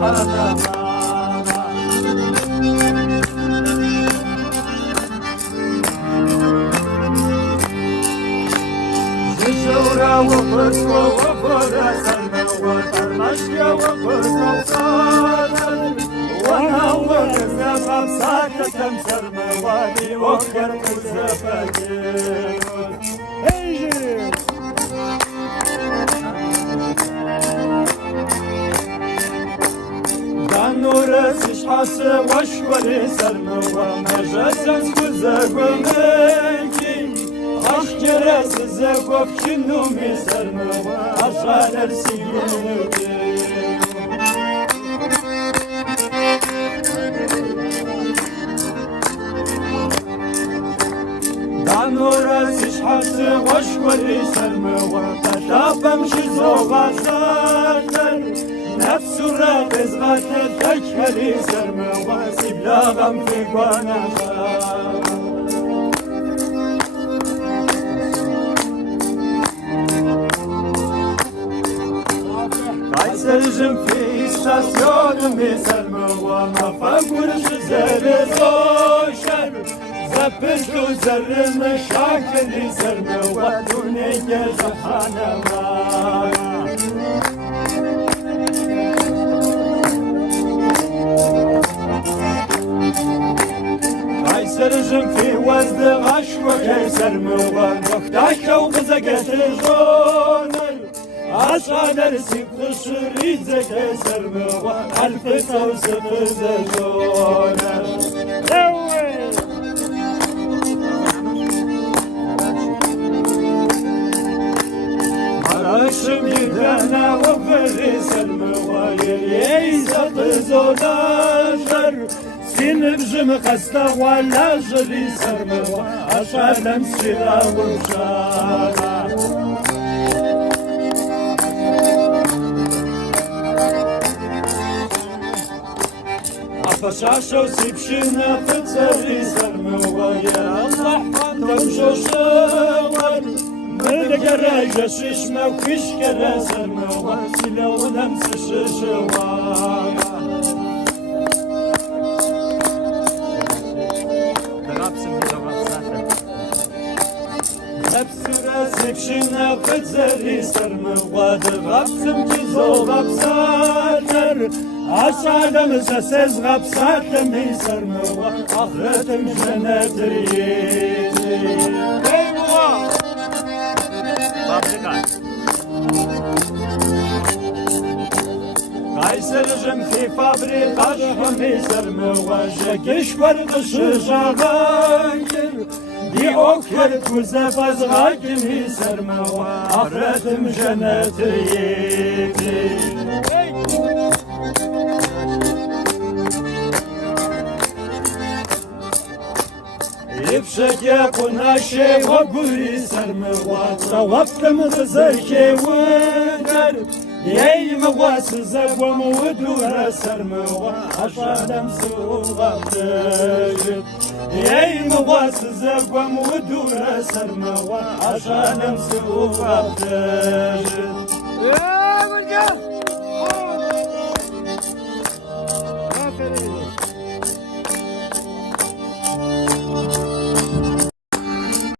زحانا زجورا وفرسوا وفرسنا وطرمشيا وفرسوا وانا وقفنا خمسات تمسر موالي وكر مزفاجر دانور سشحاس وشوري سرمو ومجزز كزاقومكي أشكرا سزاقوف شنو مزرمو أشغال سيوني دانورا سشحاس وشوري سرمو وقتابم شزو غازاتن نفس الرابز غاتل تكهري سرمو وسبلاغم في قوانا قايسرجم في استاسيون ميسرمو وما فاقولش زرزوشن زبشتو زر مشاكل سرمو ودوني زحانا قايسرجم في وزد غشوة كيسرمو ودوختاشو بزقت الجونر أصغر سبت الشريزة كسرمو ألف توسط زجونة مراشم يدانا وفري سرمو يليسة زوداشر سين بجم خستا ولا جري سرمو أشعلم سيرا وشارا فشاشو سيبشنا فتسري سرمو ويا الله تمشو شوار مدقراجة ششمة وكشكرا سرمو وسيلو نمس ششوار أبسرا سيبشنا فتسري سرمو ودغبسم كيزو غبساتر أسعدم سسز غبسات ميسرمو آخرتم جنت ريدي أيوة قايسرجم في فابريقاش ميسرمو وجاكش ورقش جاغاير دي أوكر كوزفاز غاك ميسرمو آخرتم جنت ريدي يفشك يكون هالشي وقولي سرموات روابتم غزركي ونقر ياي مواس زقوم ودورا سرموات عشان مسوغة تجد ياي مواس زقوم ودورا سرموات عشان مسوغة تجد يا مرجع